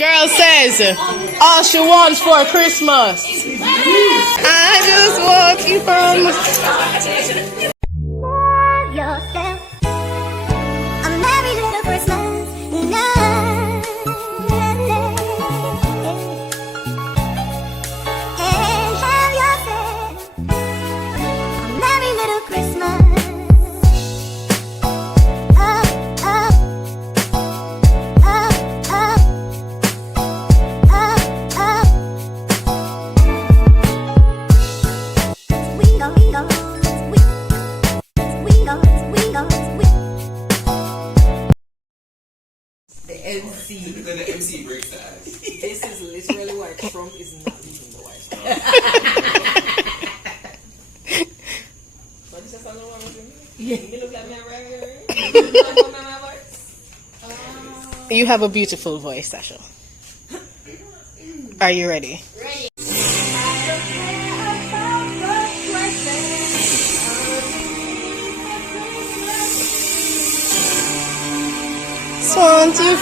Girl says all she wants for Christmas. I just want you from. Love yourself. A merry little Christmas night. And have yourself a merry little Christmas. MC. Then the MC breaks the ice. This is literally why Trump is not leaving the White House. What is that song wrong with me? You look like me a You have a beautiful voice, Sasha. Are you ready? Ready. Want you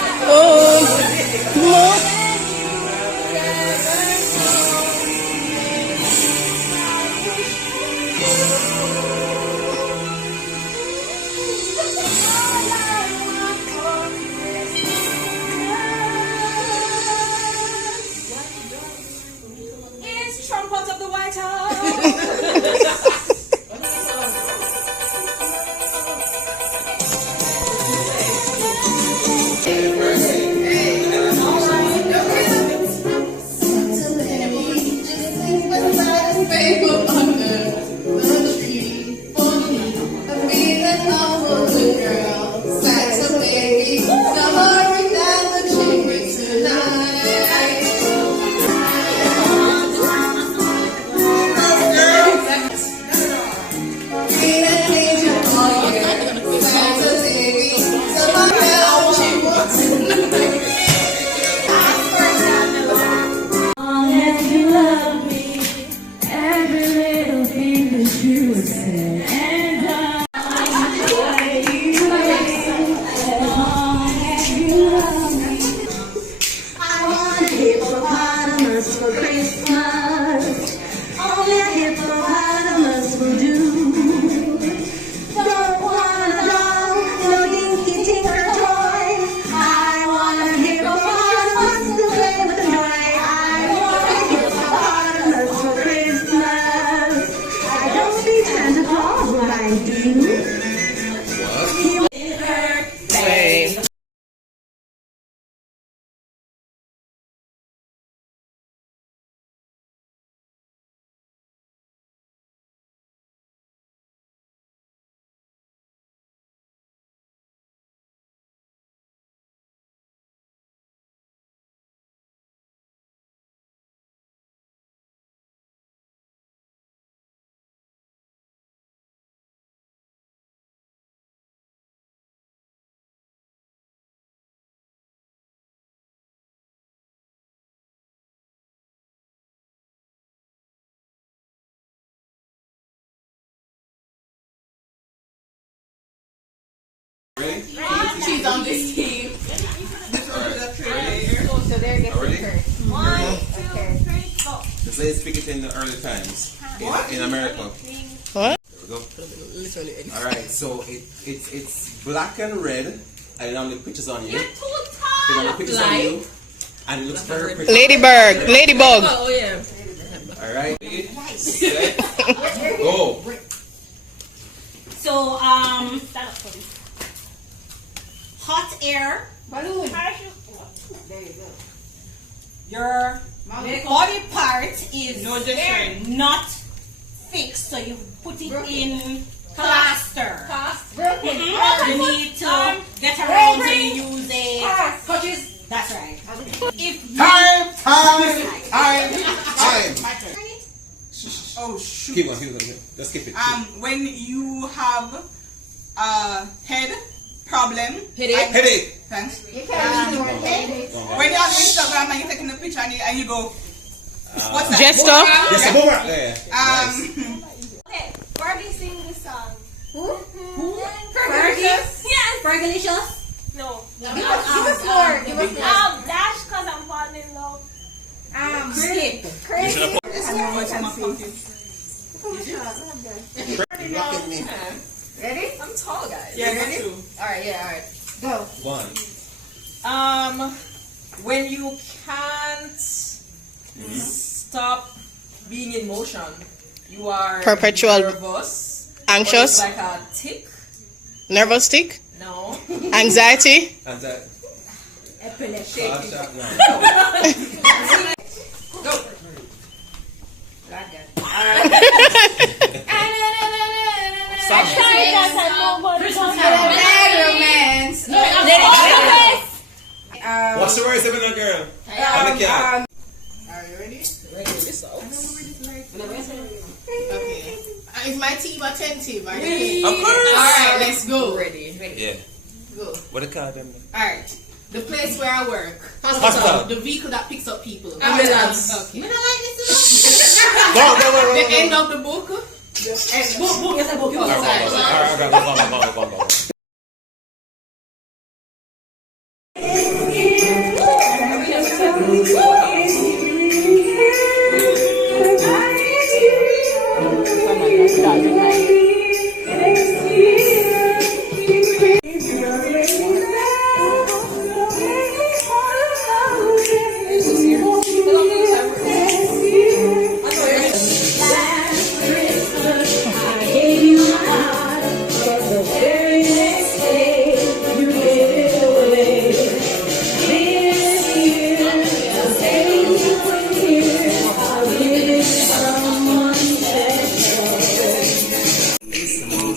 more. Is Trump out of the White House? Ready? She's on this team. Alright. So they're getting Ready? hurt. 1, 2, 3, go. This lady speak it in the early times in America. What? There we go. Literally. Alright, so it's black and red, and on the pictures on you. You're too tall. And on the pictures on you, and it looks very pretty. Ladybird, ladybug. Oh, yeah. Alright, set, go. So, hot air. Balloon. There you go. Your body part is not fixed, so you put it in plaster. You need to get around so you use a. That's right. If you Time. Oh shoot. Keep on. Just keep it. When you have a head problem, Headache. thanks. You can't ignore it. When you're on Instagram and you're taking a picture and you go, what's that? Jester. Yes, a boomerang. Yeah. Nice. Okay, Barbie sing this song. Who? Fergalicious? Yes. Fergalicious? No. Give us more. Dash, cause I'm skip. Ready? I'm tall, guys. Yeah, ready? Alright, yeah, alright. Go. One. When you can't stop being in motion, you are Perpetual nervous, anxious, or it's like a tick. nervous tick, No. anxiety. And that. Epilepsy. No. Go. Romance. What's the words, even a girl? On the cat. Are you ready? Okay. Is my team attentive? Are you Of course. Alright, let's go. Ready. Yeah. Go. What the card them? Alright. The place where I work. Hospital. The vehicle that picks up people. Ambulance. Okay. Go. The end of the book. Alright.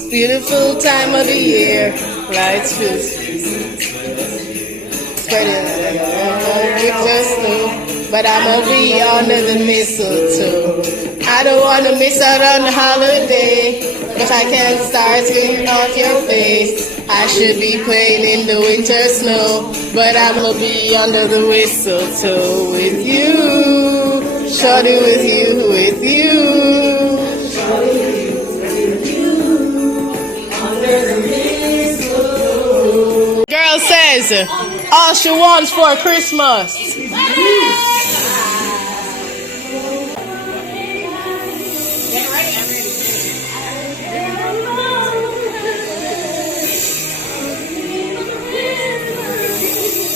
Beautiful time of the year, lights fizz. Spreading the snow, but I'ma be under the mistletoe. I don't wanna miss out on the holiday, but I can't start getting off your face. I should be playing in the winter snow, but I'ma be under the mistletoe with you, shorty, with you, with you. Girl says all she wants for Christmas.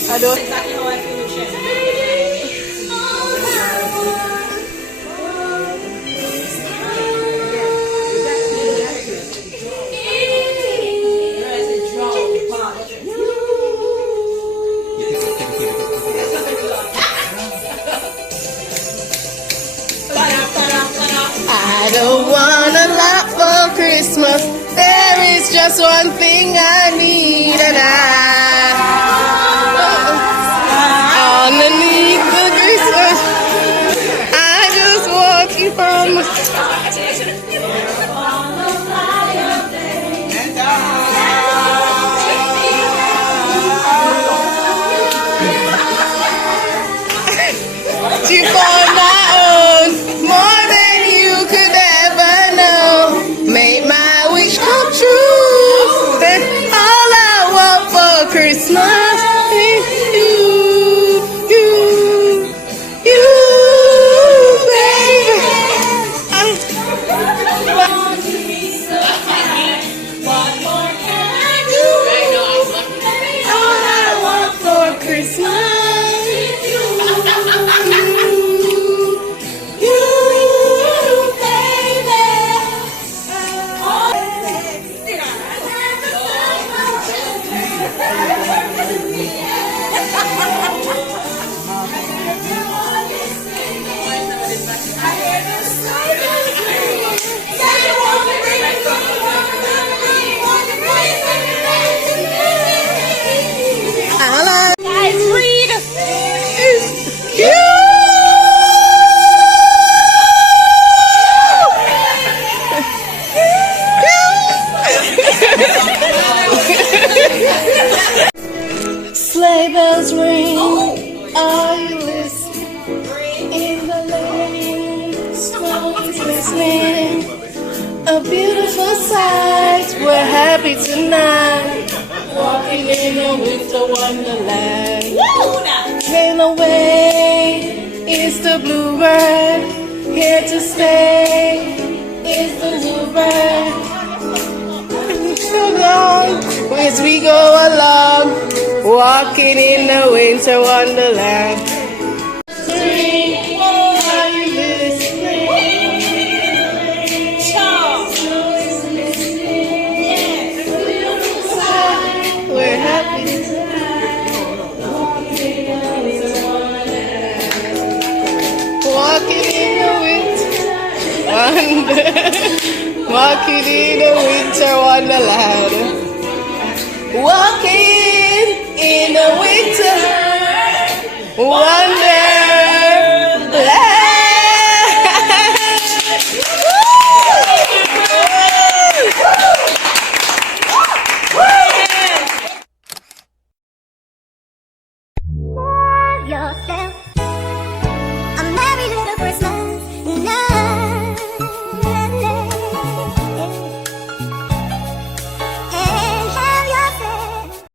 I don't. Exactly how I feel with Shem. I don't want a lot for Christmas. There is just one thing I need, and underneath the Christmas, I just want you from. You for my own, more than you could ever know. Make my wish come true. And all I want for Christmas is you, baby. What more can I do? All I want for Christmas. Guys, read. You. Sleigh bells ring. Are you listening? In the lane, storms listening. A beautiful sight. We're happy tonight. Walking in a winter wonderland. Sail away is the the bluebird, here to stay is the bluebird. So long as we go along, walking in the winter wonderland. Are you listening? We're happy. Walking in the winter wonderland. Walking in the winter wonderland. Walking in the winter wonderland.